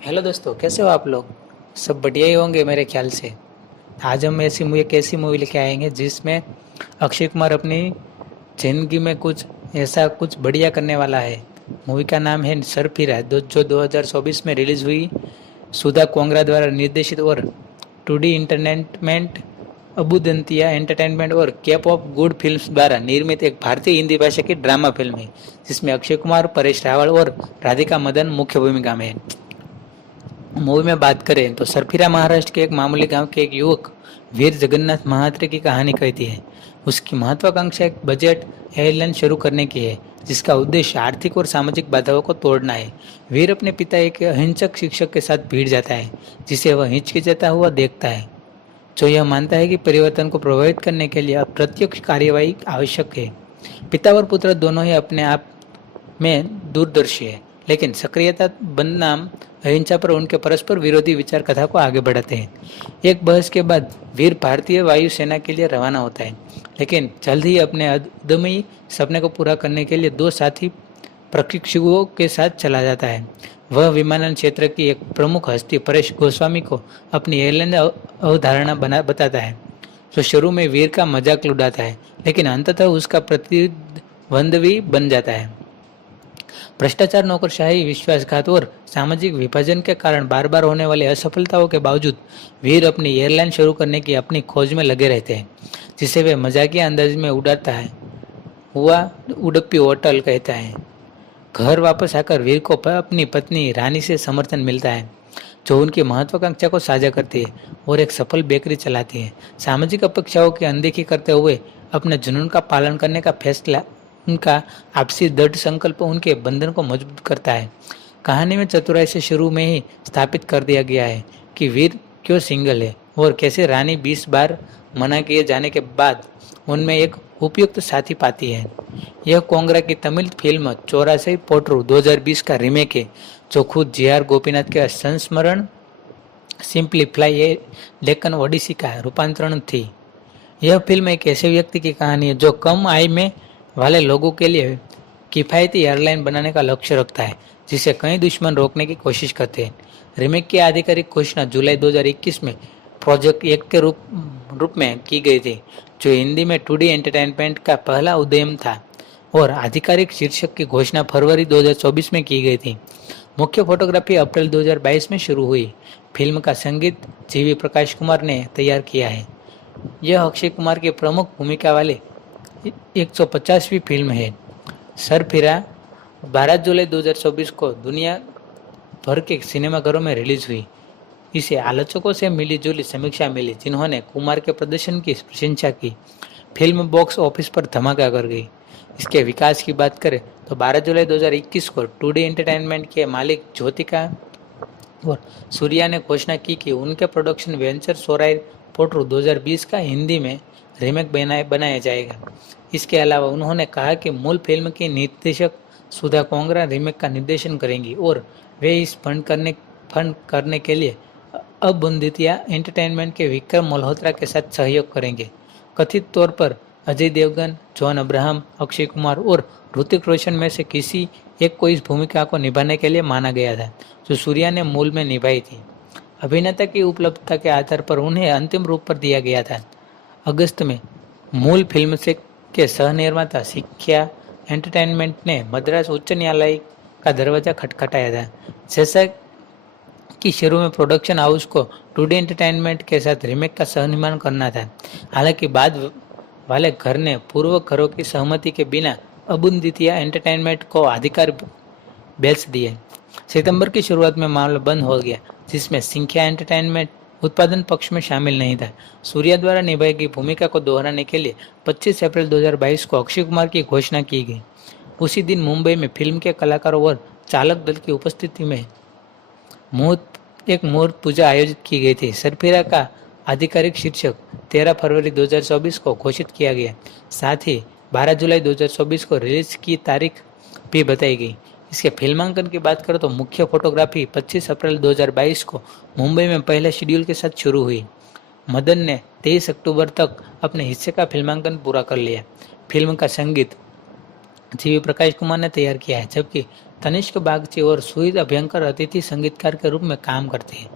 Hello दोस्तों, कैसे हो आप लोग। सब बढ़िया ही होंगे मेरे ख्याल से। आज हम ऐसी मूवी लेके आएंगे जिसमें अक्षय कुमार अपनी जिंदगी में कुछ ऐसा कुछ बढ़िया करने वाला है। मूवी का नाम है सरफिरा, जो 2024 में रिलीज हुई। सुधा कोंगरा द्वारा निर्देशित और टू डी इंटरटेनमेंट, अबुदंतिया एंटरटेनमेंट और कैप ऑफ गुड फिल्म्स द्वारा निर्मित एक भारतीय हिंदी भाषा की ड्रामा फिल्म है, जिसमें अक्षय कुमार, परेश रावल और राधिका मदन मुख्य भूमिका में हैं। मूवी में बात करें तो सरफिरा महाराष्ट्र के एक मामूली गांव के एक युवक वीर जगन्नाथ महात्रे की कहानी कहती है। उसकी महत्वाकांक्षा एक बजट एयरलाइन शुरू करने की है, जिसका उद्देश्य आर्थिक और सामाजिक बाधाओं को तोड़ना है। वीर अपने पिता एक अहिंसक शिक्षक के साथ भिड़ जाता है, जिसे वह हिचकिचाता हुआ देखता है, जो यह मानता है कि परिवर्तन को प्रभावित करने के लिए अब प्रत्यक्ष कार्यवाही आवश्यक है। पिता और पुत्र दोनों ही अपने आप में दूरदर्शी है, लेकिन सक्रियता बनाम अहिंसा पर उनके परस्पर विरोधी विचार कथा को आगे बढ़ाते हैं। एक बहस के बाद वीर भारतीय वायुसेना के लिए रवाना होता है, लेकिन जल्द ही अपने उद्यमी सपने को पूरा करने के लिए दो साथी प्रशिक्षुओं के साथ चला जाता है। वह विमानन क्षेत्र की एक प्रमुख हस्ती परेश गोस्वामी को अपनी एयरलाइन अवधारणा बताता है, जो शुरू में वीर का मजाक उड़ाता है, लेकिन अंततः उसका प्रतिद्वंद्वी बन जाता है। भ्रष्टाचार, नौकरशाही, विश्वासघात और सामाजिक विभाजन के कारण बार बार होने वाली असफलताओं के बावजूद वीर अपनी एयरलाइन शुरू करने की अपनी खोज में लगे रहते हैं, जिसे वे मजाकिया अंदाज में उड़ाता है हुआ उडुपी होटल कहता है। घर वापस आकर वीर को अपनी पत्नी रानी से समर्थन मिलता है, जो उनकी महत्वाकांक्षा को साझा करती है और एक सफल बेकरी चलाती है। सामाजिक अपेक्षाओं की अनदेखी करते हुए अपने जुनून का पालन करने का फैसला, उनका आपसी दृढ़ संकल्प उनके बंधन को मजबूत करता है। कहानी में चतुराई से शुरू में ही स्थापित कर दिया गया है कि वीर क्यों सिंगल है और कैसे रानी 20 बार मना किए जाने के बाद उनमें एक उपयुक्त साथी पाती है। यह कोंगरा की तमिल फिल्म 84 पोट्रू 2020 का रीमेक है, जो खुद जी.आर. गोपीनाथ के संस्मरण सिंपली फ्लाई ए डेक्कन ओडिसी का रूपांतरण थी। यह फिल्म एक ऐसे व्यक्ति की कहानी है जो कम आय में वाले लोगों के लिए किफ़ायती एयरलाइन बनाने का लक्ष्य रखता है, जिसे कई दुश्मन रोकने की कोशिश करते हैं। रीमेक की आधिकारिक घोषणा जुलाई 2021 में प्रोजेक्ट एक के रूप में की गई थी, जो हिंदी में 2D एंटरटेनमेंट का पहला उद्यम था, और आधिकारिक शीर्षक की घोषणा फरवरी 2024 में की गई थी। मुख्य फोटोग्राफी अप्रैल 2022 में शुरू हुई। फिल्म का संगीत जीवी प्रकाश कुमार ने तैयार किया है। यह अक्षय कुमार की प्रमुख भूमिका वाली 150वीं फिल्म है। सरफिरा 12 जुलाई 2024 को दुनिया भर के सिनेमाघरों में रिलीज हुई। इसे आलोचकों से मिली जुली समीक्षा मिली, जिन्होंने कुमार के प्रदर्शन की प्रशंसा की। फिल्म बॉक्स ऑफिस पर धमाका कर गई। इसके विकास की बात करें तो 12 जुलाई 2021 को 2D एंटरटेनमेंट के मालिक ज्योतिका और सूर्या ने घोषणा की कि उनके प्रोडक्शन वेंचर सोराई पोट्रू 2020 का हिंदी में रीमेक बनाया जाएगा। इसके अलावा उन्होंने कहा कि मूल फिल्म की निर्देशक सुधा कोंगरा रीमेक का निर्देशन करेंगी और वे इस फंड करने के लिए अबुंदितिया एंटरटेनमेंट के विक्रम मल्होत्रा के साथ सहयोग करेंगे। कथित तौर पर अजय देवगन, जॉन अब्राहम, अक्षय कुमार और ऋतिक रोशन में से किसी एक को इस भूमिका को निभाने के लिए माना गया था, जो सूर्या ने मूल में निभाई थी। अभिनेता की उपलब्धता के आधार पर उन्हें अंतिम रूप पर दिया गया था। अगस्त में मूल फिल्म से के सह निर्माता सिक्या एंटरटेनमेंट ने मद्रास उच्च न्यायालय का दरवाजा खटखटाया था, जैसा कि शुरू में प्रोडक्शन हाउस को 2D एंटरटेनमेंट के साथ रीमेक का सह निर्माण करना था। हालांकि बाद वाले घर ने पूर्व घरों की सहमति के बिना अबुंदितिया एंटरटेनमेंट को अधिकार बेच दिए। सितंबर की शुरुआत में मामला बंद हो गया, जिसमें सिंख्या एंटरटेनमेंट उत्पादन पक्ष में शामिल नहीं था। सूर्या द्वारा निभाई गई भूमिका को दोहराने के लिए 25 अप्रैल 2022 को अक्षय कुमार की घोषणा की गई। उसी दिन मुंबई में फिल्म के कलाकारों और चालक दल की उपस्थिति में मुहूर्त पूजा आयोजित की गई थी। सरफिरा का आधिकारिक शीर्षक 13 फरवरी 2024 को घोषित किया गया। साथ ही 12 जुलाई 2024 को रिलीज की तारीख भी बताई गई। इसके फिल्मांकन की बात करें तो मुख्य फोटोग्राफी 25 अप्रैल 2022 को मुंबई में पहले शेड्यूल के साथ शुरू हुई। मदन ने 23 अक्टूबर तक अपने हिस्से का फिल्मांकन पूरा कर लिया। फिल्म का संगीत जीवी प्रकाश कुमार ने तैयार किया है, जबकि तनिष्क बागची और सुहित अभ्यंकर अतिथि संगीतकार के रूप में काम करते हैं।